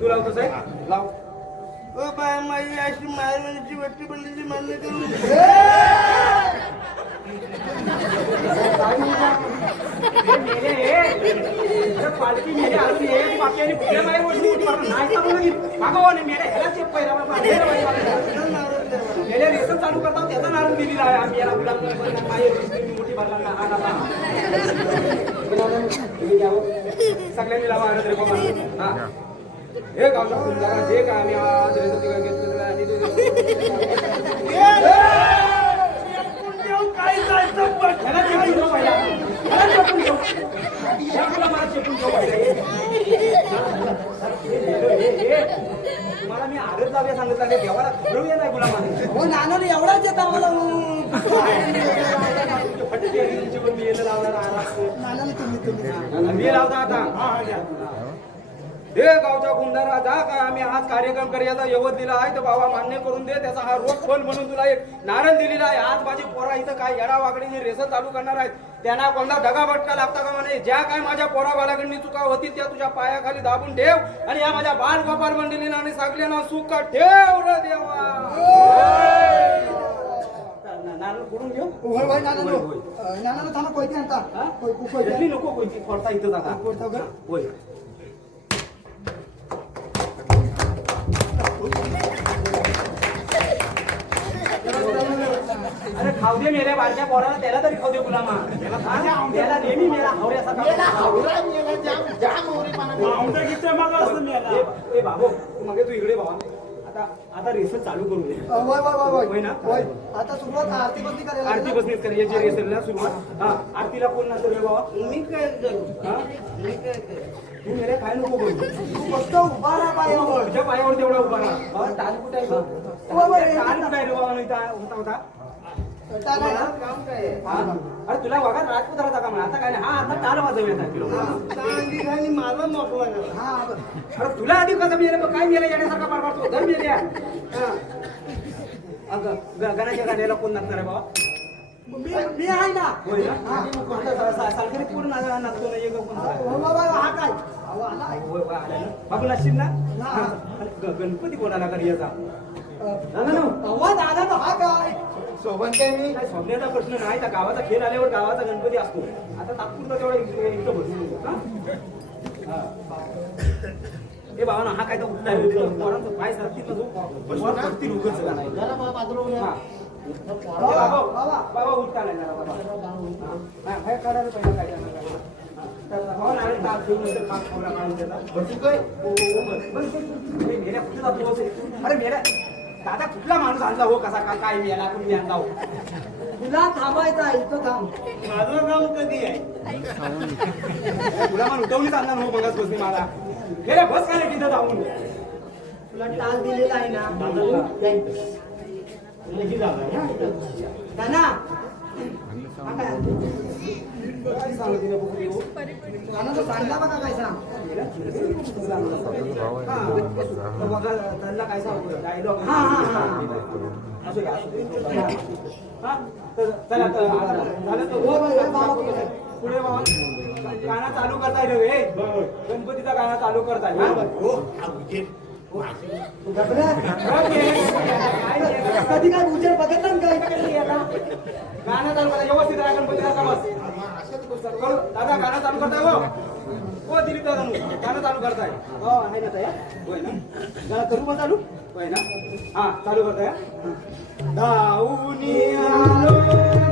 तू लावतो साहेब लाव ओ बाय माझी अशी मारण्याची वट्टी पडलीची मान्य करून पालखी मेले एक पुढे नाही सांगू नये. मागं नाही, मेले ह्याला चेप पहिला मेले रेसन चालू करता त्याचा नारळ दिलेला आहे आम्ही याला गुलाब मोठी. सगळ्यांनी लावा बाबा. हा. हे गावचा फुलझाड, जे काय आम्ही आज रेसन तिकडे घेतलं आणि ते- ह्याला चेपून ठेव पहिला. ह्याला चेपून ठेव. ह्या गुलाबाला चेपून ठेव पहिला. हे, हे. तुम्हाला मी आरत जाऊया सांगितलं नाही देवाला घडवूया नाही गुलाबाने हो नाना एवढाच येत आम्हाला मी लावणार मी लावता आता हे गावच्या गुंडारा जा का आम्ही आज कार्यक्रम करायचा यवत दिला आहे तर बाबा मान्य करून दे त्याचा हा रोख फल म्हणून तुला एक नारळ दिलेला आहे. आज माझी पोरा इथं काय येडा वाकडीची रेसन चालू करणार आहेत? त्यांना कोणता दगा बटका लागता का म्हणे ज्या काय माझ्या पोरा बालाकडनी चुका होतील त्या तुझ्या पायाखाली दाबून ठेव आणि या माझ्या बाल गोपाल मंडळीनं आणि सगळ्यांना सुख ठेव रे देवा. नारळ फोडून घेऊ? होय होय नाना. नानाला थांबा कोयती आणता. कोयती. नको कोणती फोडता इथं जाता. कोयता का? होय. अरे खाऊ दे मेल्या बारक्या पोराला त्याला तरी खाऊ दे गुलामा. त्याला त्याला नेहमी मेला हावऱ्याचा ए बाबू तू मागे तू इकडे बाबा आता आता रेसल चालू करू दे. होय ना? आता सुरुवात आरती बंदी करायला आरती बसनीच करायची सुरुवात. हा आरतीला कोण नसेल रे बाबा मी काय करू? हा? मी काय करू? तू मेल्या काय नको बोलू तू फक्त उभा राहा पायावर. तुझ्या पायावर तेवढा उभा राहा. बाबा, टाल कुठे आहे? आहे रे बाबा इथं होता होता अरे तुला बघा राजपूत राहता का म्हणा. आता काय नाही. हा आता टाल मोकळा. हा बरं. अरे तुला आधी कसं मिळेल? काय मिळेल? येण्यासारखा पार पाडतो दर मिळेल गणाच्या गाण्याला कोण नाचणार आहे बाबा? मी आहे ना. सारखे पूर्ण नाचतो नाही हो बाबा हा काय? ना. बाबू गणपती कोणाला करी याचा दादा हा काय? सोबत काय मी काय सोडण्याचा प्रश्न नाही त्या गावाचा खेळ आल्यावर गावाचा गणपती असतो आता तात्पुरता तेवढा इकडं बसू हा? बाबा ना हा काय तर उठला पोरांचं पाय सरतील ना जो का नाही हा. बाबा उठता नाही बाबा हा. हा, बाहेर काढायला पहिला काय करणार बाबा? हा. तर. अरे मेल्या कुठे जातो? अरे मेल्या दादा कुठला माणूस आणला हो कसा? का काय मेला कुठे आणला हो? तुला थांबायचं आहे इथं थांब. माझं काम कधी आहे? तुला मला उठवलीच आणणार हो बघत बसली मला. गेल्या बस काय तिथं जाऊन. तुला टाल दिलेला आहे ना? हा? नाना हा. बघा, त्यांना काय? पुढे गाणं चालू करताय रे हे. गणपतीचा गाणं चालू करताय हो, कधी काय उजेड बघितला ना काय गाणं चालू करा व्यवस्थित राहा गणपतीचा दादा गाणं चालू करताय. हो हो दिलीप दादा गाणं चालू करताय हो आहे ना तया. होय ना? गाणं करू का चालू होय ना हा चालू करताय. हा? धावूनी आलो.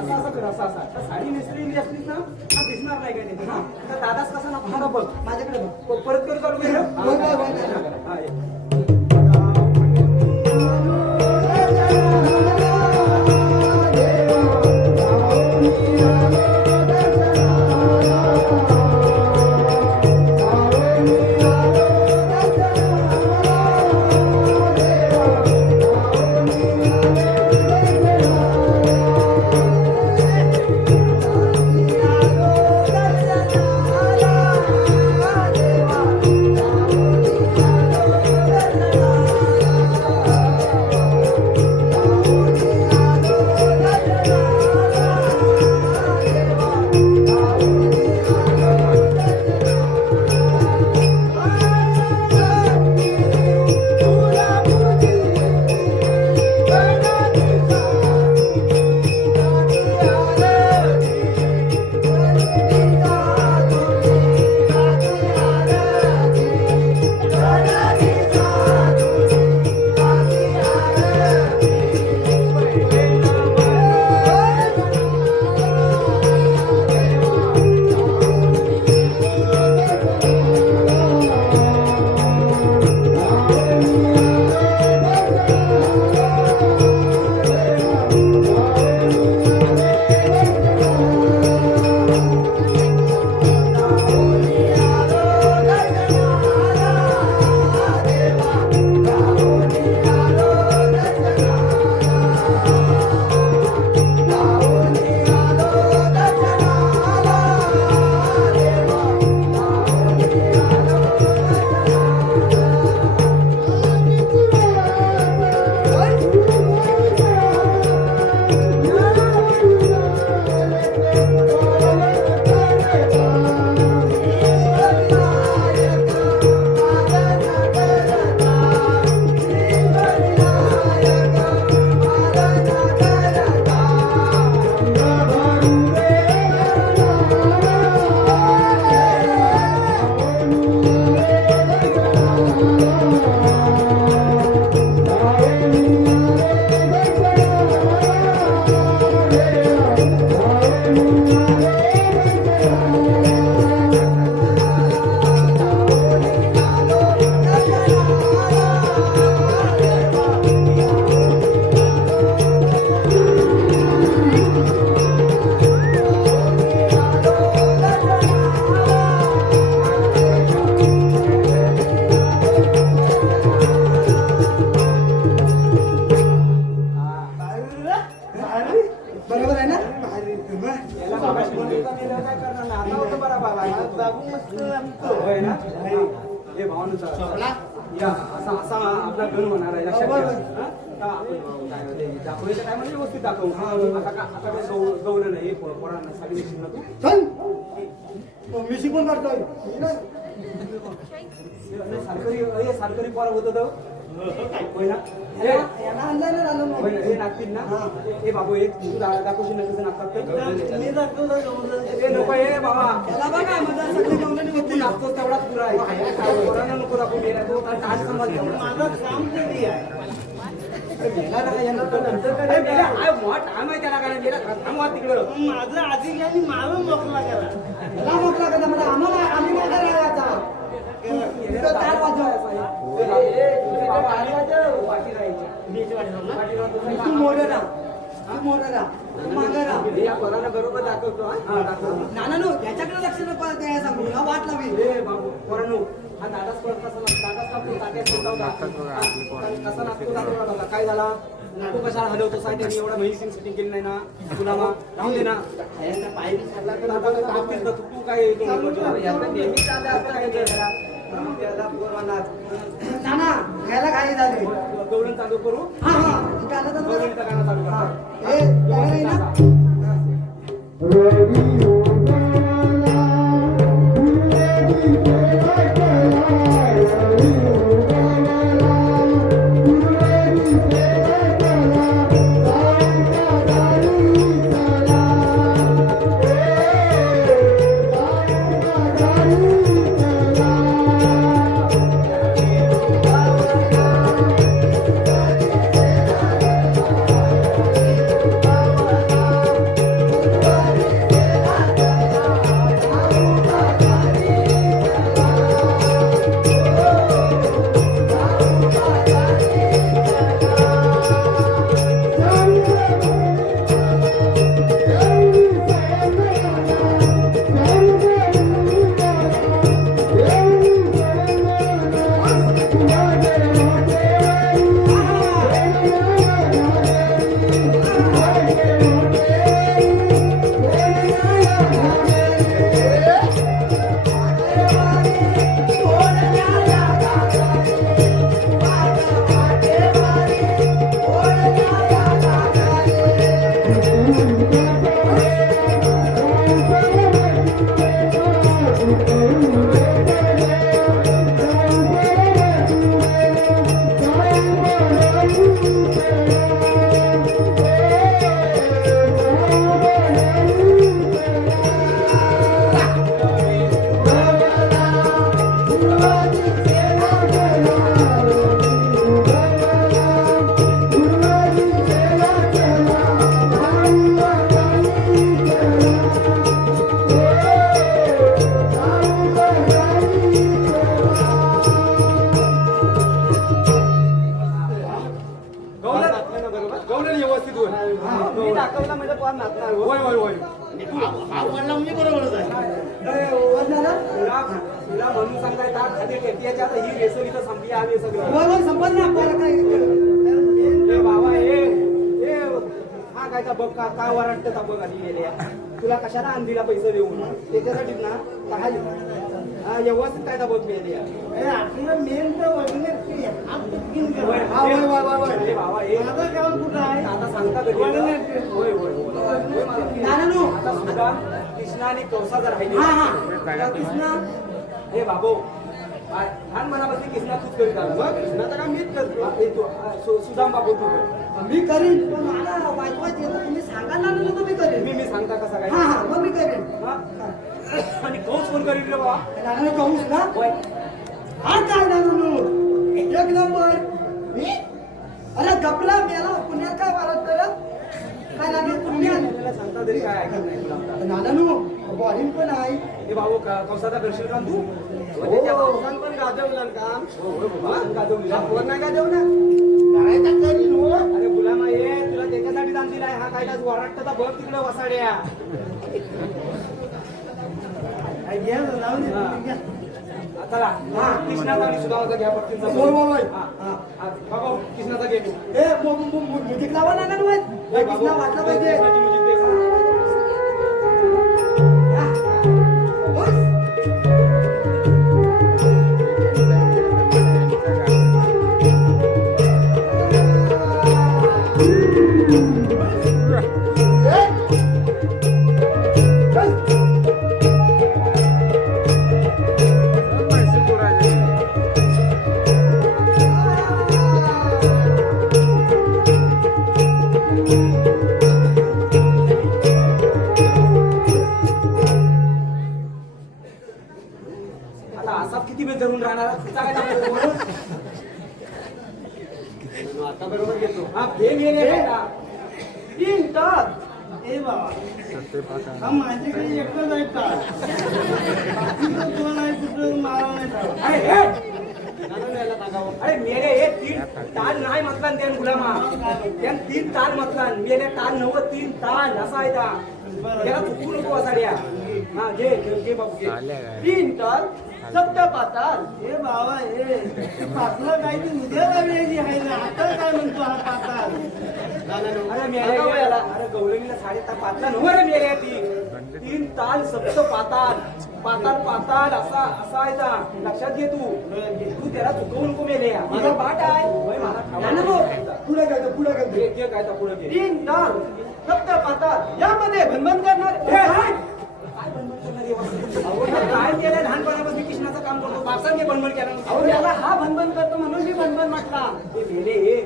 साडी नेसलेली असलीस ना दिसणार नाही काय ते. तर दादाच कसा ना पाहणं बघ माझ्याकडे बघ परत करू चालू नाही हे भावानुसार. या असा असा आपला गण होणार आहे लक्षात घ्या दाखवायचं काय म्हणजे व्यवस्थित दाखवू. हा आता का आता काय गौ गवलं नाही पोरांना सगळी पोरा होत हे नागतील ना हे बाबू एक तू दाखवशील ना तुझं नागतात त्याला बघा माझा सगळी गवलणी तू होती नाचतोस तेवढाच पुरा आहे नको दाखवून गेला तो काय आज समज तेवढा. माझं काम तरी आहे ना या नंतर काय नाही, मेला. हाय, मोठा टाइम आहे त्याला काय नाही, मेला. थांबवा तिकडं माझं अधिकारी मला मोकला करा त्याला मोकला करा मला आम्हाला आम्ही वाजव. तू मोरं राहा. राहा. मागं राहा. या बरोबर दाखवतो हा. नाना नो याच्याकडे लक्ष नको सांगू. हा वाट लावी. ए बाबू पोरांनो हा दादाच पळत कसा लागतो दादाच लागतो कसा लागतो दाखवला काय झाला? तू कशाला हलवतो त्यांनी? एवढा मेडिसिन सेटिंग केली नाही ना. तुला मग राहून दे ना. खाल्ला तर आता काय तू काय नेहमी चाललं असतं काय पोरांना नाना खायला खाली झाली. गवळण चालू करू हा हा गाणं बघा. गवळणीचं गाणं चालू हा. करा ए, गाणं नाही ना? गवळण वाटतं का बघ आधी गेले तुला कशाला अंधीला पैसे देऊन? त्याच्यासाठीच ना काय हा व्यवस्थित काय का बघ गेले ए, आपलं मेन तर वगैरे ते हात बुकिंग करा. होय, होय, होय, होय. ए बाबा ए माझं काम कुठं आहे? आता सांगता कधी? होय होय होय होय मला- नाना नो. आता सुद्धा कृष्णा आणि कौसा जर राहिले. हा हा. त्या कृष्णा. हे बाबू आ- लहानपणापासून कृष्णा तूच करीत आला मग कृष्णाचं काम मीच करतो? तू सु- सुदाम बाबू तू. कर. मी करीन पण मला वाचवायची आहे. तुम्ही सांगा ना ना तर मी करेन. मी मी सांगता कसा काय? हा हा मग मी करेन? आणि कौस कोण करीत रे बाबा? नाना कहूस ना? हा काय नानू एक नंबर. मी? अरे गपला मेला पुण्यात काय वारत तर काय पुण्यात त्याला सांगता तरी काय ऐकत नाही. नानू बॉलिंग पण आहे. हे बाबू का- कौसाचा करशील का पण गाजवलं काम. हो, होय बाबा. गाजवली. फोन नाही गाजवणार? काय तक्रारी नो अरे गुलामा ये तुला त्याच्यासाठी आणलेला आहे. हा काय काय वराटता बघ तिकडे वसाड्या. घ्या लावून दे, हा. तुम्ही घ्या. चला. हा कृष्णाचा आणि घ्या. हा, हा. बाबा कृष्णाचा घे तू. ए मु- मु- मु- म्युझिक लावा ना कृष्णा वाटलं पाहिजे कृष्णाची music आता बरोबर घेतो. हा घे घे घे बेटा. तीन तास. ए बाबा. हा माझ्याकडे आहे कुठं नाही. अरे हे! अरे मेरे हे तीन ताल नाही म्हटला त्यान गुलामा. त्यान तीन ताल म्हटला मेले ताल नव तीन ताल असा आहे त्या. त्याला चुकू नको असाड्या हा घे घे बाबू तीन तास. सप्त पाताल हे बाबा हे पातलं काय ती उद्या लावलेली आहे ना आता काय म्हणतो हा पाताल अरे मेले अरे गौरवीला साडे ताल पातला नव रे मेले ती. तीन ताल सप्त पाताल. पाताल पाताल असा असा आहे त्या लक्षात घे तू. तू त्याला चुकवू नको मेले माझा पाठ आहे. मला. पुढे काय पुढे काय. घे काय पुढे तीन तास सप्त पाताल. यामध्ये भनभन करणार. काय? काय काय लहानपणापासून कृष्णाचं काम करतो बापसाने बनवून केलं अहो याला हा भनबन करतो म्हणून मी भनबन म्हटला ते मेले हे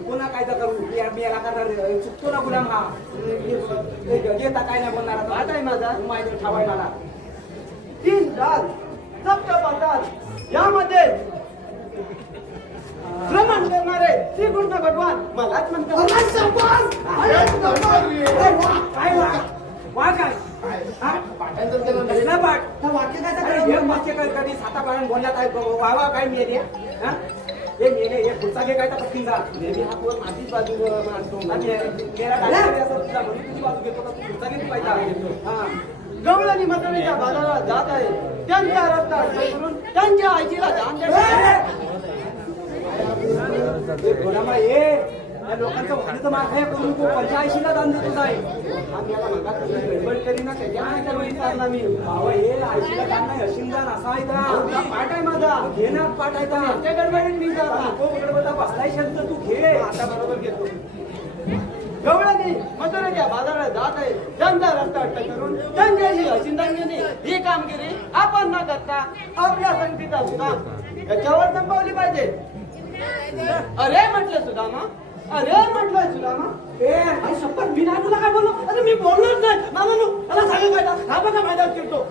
कोणा कायदा करू मी मी याला करणार चुकतो ना गुलाम हा घेता काय नाही बोलणार आता. पाठ आहे माझा माहिती ठेवायला तीन तास सप्त पाताल यामध्ये श्रमण करणारे श्रीकृष्ण भगवान मलाच म्हणतात काय वा? वा काय? हा? वाक्य काय हे वाक्य काय कधी काय मेले हा? हे मेले हे पुढचा घे काय तर पटकन जा मेले हा पोर माझीच बाजू अं, मांडतो आणि मेरा काय असं तुझा म्हणून तुझी बाजू घेतो का तू पुढचा घे तू पाहिजे हा गवळणी मथुरेच्या बाजारात जात आहे त्यांच्या रस्ता करून त्यांच्या दान द्यावे गोलामा ये लोकांचं वाढीचं माग आहे करून तो पंच्याऐंशीला दान देतो जाय आम्ही याला म्हणतात तुम्ही गडबड करी ना नाही मी बाबा ये ऐंशीला दान नाही अशीन दान असा आहे तुझा का पाठ आहे माझा. घे ना पाठ आहे का त्यांच्या गडबडीत मी जाता. तो गडबडा बसलाय शब्द तू घे. आता बरोबर घेतो. गवळणी मथुरेच्या बाजारात जात आहे. त्यांचा रस्ता अटक करून त्यांच्याशी हसिंदांनी ही कामगिरी आपण न करता आपल्या संगतीचा सुदाम याच्यावर संपवली पाहिजे. अरे म्हटलं सुदामा अरे म्हटलं सुदामा ए अरे शपथ मी नाही तुला काय बोललो? अरे मी बोललोच नाही. मामानू मला सांगा काय हा बघा माझ्या फिरतो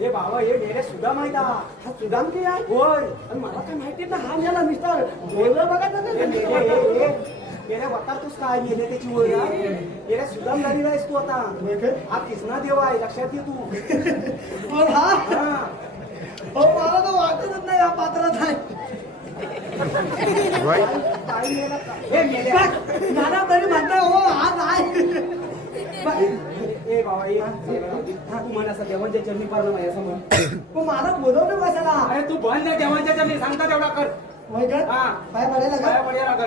हे बाबा हे मेरे सुद्धा माहीत हा सुदाम की आहे? होय. आणि मला काय माहिती ना हा मेला मिस्टर. बोललं बघा हे मेरे तूच काय मेले त्याची वर? मेरे सुदाम झालेला आहेस तू आता. हा कृष्णा देव आहे लक्षात घे तू. हा. हा मला तर वाटतच नाही हा पात्रात आहे. नाना तरी म्हणता हो नाही ए बाबा ए तू म्हण असं देवांच्या चरणी पारणं माझ्यासमोर पण मला बोलवलं बसायला अरे तू बंद नाही देवांच्या चरणी सांगता तेवढा कर. होय का हा. पाय पडायला काय का पड्या लागत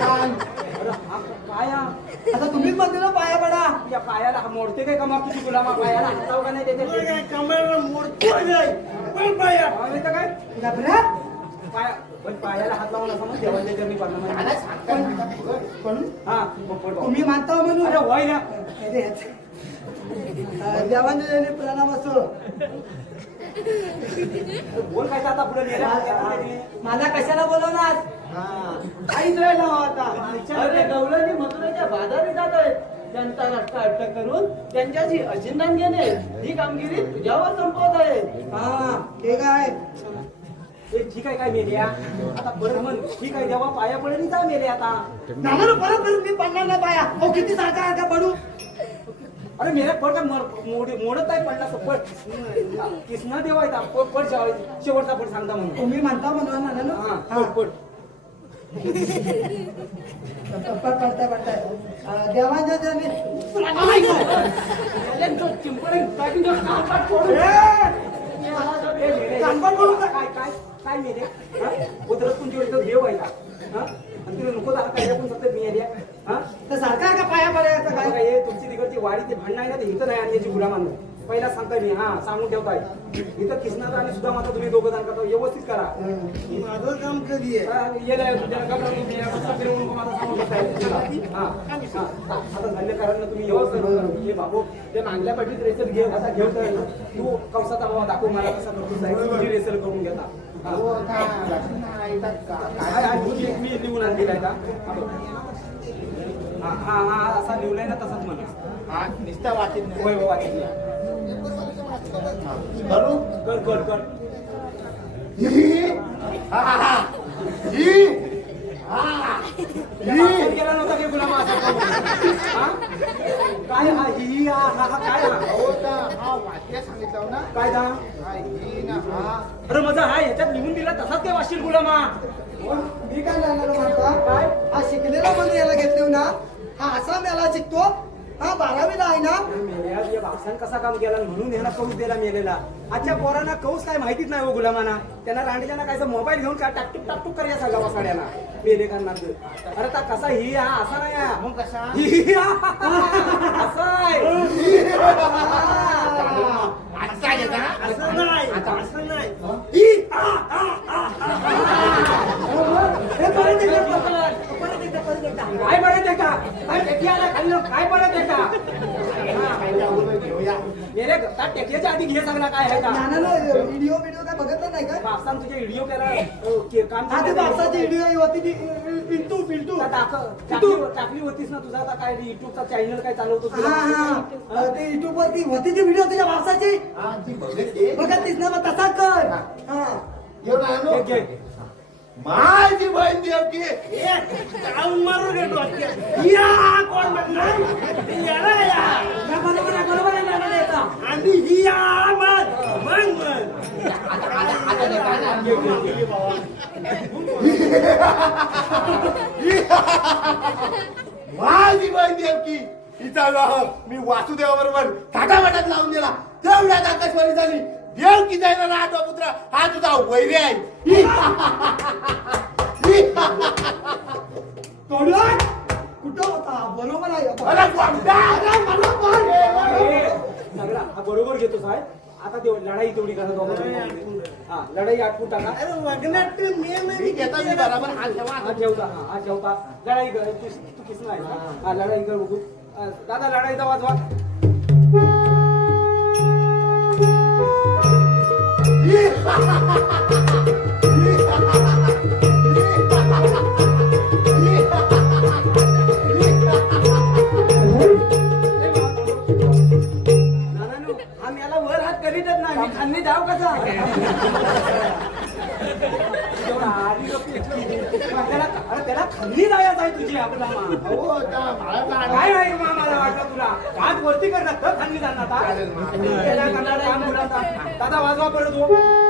अरे काय? आता तुम्हीच म्हणते ना पाया पडा. या पायाला मोडते काय का मग तुझी गुलामा? पायाला हाताव का नाही त्याच्या कमरेला मोडतो घाबरा. पायाला हात लावून असं मग म्हणजे. पण हा. तुम्ही मानता हो म्हणून. अरे वय ना. जणी प्रणाम असो. बोल काय आता पुढे मला कशाला बोलवणार काहीच वेळ ना आता. अरे गवळणी मथुरेच्या बाजारी जात आहे त्यांचा रस्ता अटक करून त्यांच्याशी अजिंदान घेणे ही कामगिरी तुझ्यावर संपवत आहे. हा ठीक आहे ए, ठीक आहे काय मेल्या? आता परत म्हण ठीक आहे देवा पाया पडेल जा मेले आता? नाना परत परत मी पडणार नाही पाया. अहो किती सारखा सारखा पडू? अरे मेल्या पड का मर- मोड मोडत नाही पडला तर पड. कृष्णा देवा येतात पड पड शेव- शेवटचा पड सांगता म्हणून. तुम्ही म्हणता म्हणून हा नाना पड. पडताय देवांच्या? काय उतरत तुमची वेळेस देव आहे का हा? आणि तुला नको झाला काय पण फक्त मी आल्या हा तर सारखा का पाया पडायचा काय तुमची तिकडची वाडी ते भांडण आहे ना ते इथं नाही आणि याची गुलाम आणलं पहिला सांगताय मी हा सांगून ठेवताय इथं किसणार आणि सुद्धा माता तुम्ही दोघं जण करता व्यवस्थित करा माझं काम कधी आहे हा. हा, हा, आता धन्यकारांना तुम्ही व्यवस्थित. हे बाबू ते मागल्या पाठीत रेसल घे आता घेऊ तर तू कवसाचा भाव दाखव मला कसा करतो साहेब. तुम्ही रेसल करून घेता हा. हो, आहे? मी लिहून आणलेला आहे का हा. हा हा हा असा लिहलाय ना तसाच म्हणा निस्ता वाचित नाही. हो. करू कर कर नव्हता की गुलाम असा करून? हा? काय हा ही हा हा हा, काय हा? हो का? हा वाक्य सांगितलं ना. काय दा? हा, ही ना हा. अरे माझा हा ह्याच्यात लिहून दिला तसाच काय वाशील गुलामा? मी काय म्हणता काय? हा शिकलेला पण याला घेतले ना. हा असा मेला शिकतो. हा बारावीला आहे ना. या भाषण कसा काम केला म्हणून ह्याला कौस दिला मेलेला आजच्या पोरांना कौस काय माहितीच नाही हो गुलामाना त्यांना रांडीच्या काय मोबाईल घेऊन काय टाकटूक टाकटूक करायला सांगा वासाड्याला मेले अरे ता कसा ही हा असा नाही हा. मग कसा ही हा, असा आहे हा? असं नाही. असं नाही ही, आ, आ, आ, आ, आ. हे परत एकदा पकड. परत एकदा, परत एकदा. काय एकदा काय टेकी आला खाली जाऊन काय आधी घे सगळा काय आहे का व्हिडिओ व्हिडिओ काय बघितलं नाही बापसान तुझे व्हिडिओ केला. के- बापसाची व्हिडिओ होती ती पिंटू पिंटू. टाकली होतीस ना तुझा आता काय? युट्यूबचा चॅनल काय चालवतो हा ते युट्यूब वरती होती ती व्हिडिओ तुझ्या बापसाची? बघतीस ना मग तसा कर. हा. माझी बहीण देवकी. या, बरोबर आहे, बरोबर आहे, घे, घे. माझी बहीण देवकी. हिचा विवाह मी वासुदेवा बरोबर थाटामाटात लावून दिला. तेवढ्यात आकाशवाणी झाली. देवकी जायला राहतो पुत्र हा तुझा वैरी आहे तोडलं कुठं होता बरोबर आहे अरे कोणता? अरे मला मार. ए, सगळा हा बरोबर घेतो साहेब आता ते लढाई तेवढी करा दोघांमध्ये. हा लढाई आटपून टाका मी घेता मी बरोबर ठेवा. हा ठेवता हा हा ठेवता लढाई कर तू तू किसन आहे ना हा लढाई कर बघू अ, दादा लढाईचा वाजवा आहे. हो. काय नाही मा मला वाटलं तुला? हात वरती कर ना तर खाल्ली जाणार करणार. दादा वाजवा परत हो.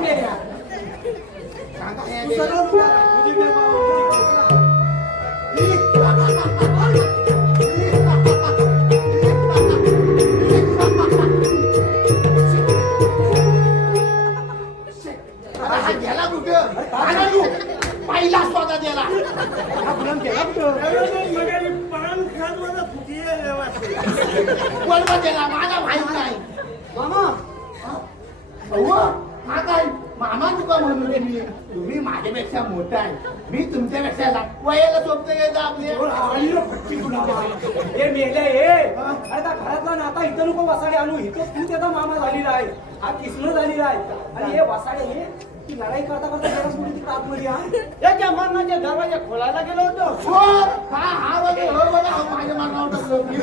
मामा हा काय मामा तुका म्हणून मी तुम्ही माझ्यापेक्षा मोठा आहे. मी तुमच्यापेक्षा लहान. वयाला सोबत घ्यायचं आपले हे मेले हे. अरे त्या घरातला नाता इथं नको वसाडे आणू. इथं तू त्याचा मामा झालेला आहे. हा किसन झालेला आहे. आणि हे वसाडे हे ती लढाई करता करता जरा सोडून तिकडे आतमध्ये हा याच्या मरणाचे दरवाजे खोलायला गेलो होतो हो, हा हा बघ, हो बघा, हो, माझ्या मागं टाकलं. मी.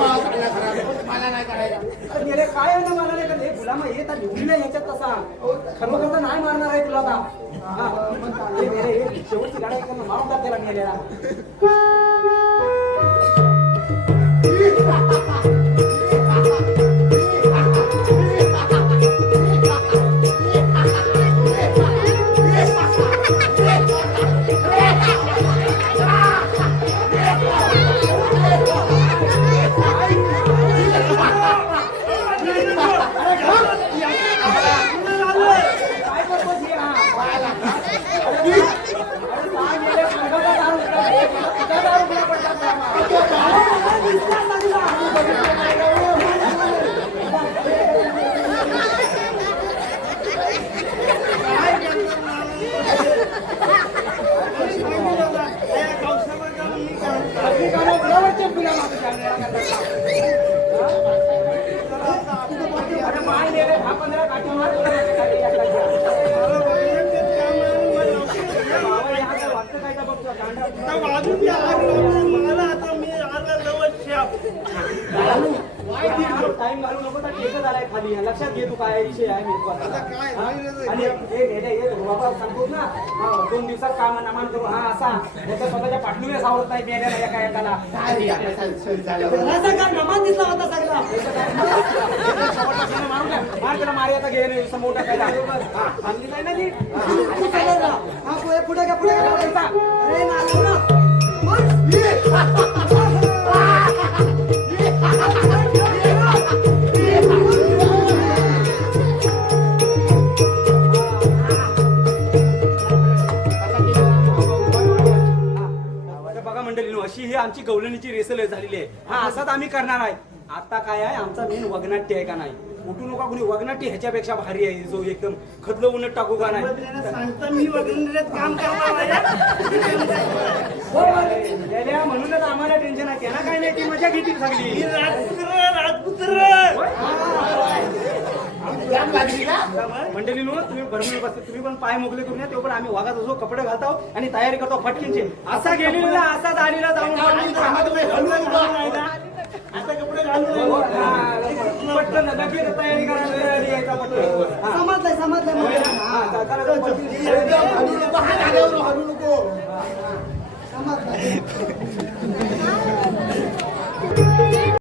मला नाही करायचं अरे मेले काय आहे ना मला नाही. हे गुलाम हे तर लिहून नाही याच्यात तसा खरोखर तर नाही मारणार आहे तुला आता हा. हे मेले, हे शेवटची लढाई करणं मारून टाक त्याला मेलेला 干嘛去 टाइम घालू नको तर एकच आलाय खाली. लक्षात घे तू काय विषय आहे महत्त्वाचा. हा? आणि हे हे- हे- हे बाबा सांगतो ना. हा, दोन दिवसात काम नामान करू. हा असा. याच्या स्वतःच्या पाठलुगे सावरत नाही एका एकाला काय आता सण झाल्यावर जरासा का? नमान दिसला होता? सगळा. मार त्याला मारे आता घे रे, समोर टाकायला. हा, चांगली नाही ना ती. हा, पुढे पुढे अरे ना आमची गवलणीची रेसल झालेली आहे. हा असाच आम्ही करणार आहे. आता काय आहे आमचा मेन वगनाट्य आहे का नाही? उठू नका कुणी. वगनाट्य ह्याच्यापेक्षा भारी आहे जो एकदम खतलं उन्हत टाकू का नाही. सांगता मी वगैरे काम करणार हो, गेल्या म्हणूनच आम्हाला टेन्शन आहे. त्यांना काय नाही ती मजा घेतील सगळी जाम लागली का मंडळी तुम्ही भरपूर बसते. तुम्ही पण पाय मोकले करून या तो पण आम्ही वागात असो कपडे घालतो आणि तयारी करतो फटकींची. असा गेलेला असा दारीला जाऊन हो, पटकन लगेच तयारी करायला. समजलंय समजलंय.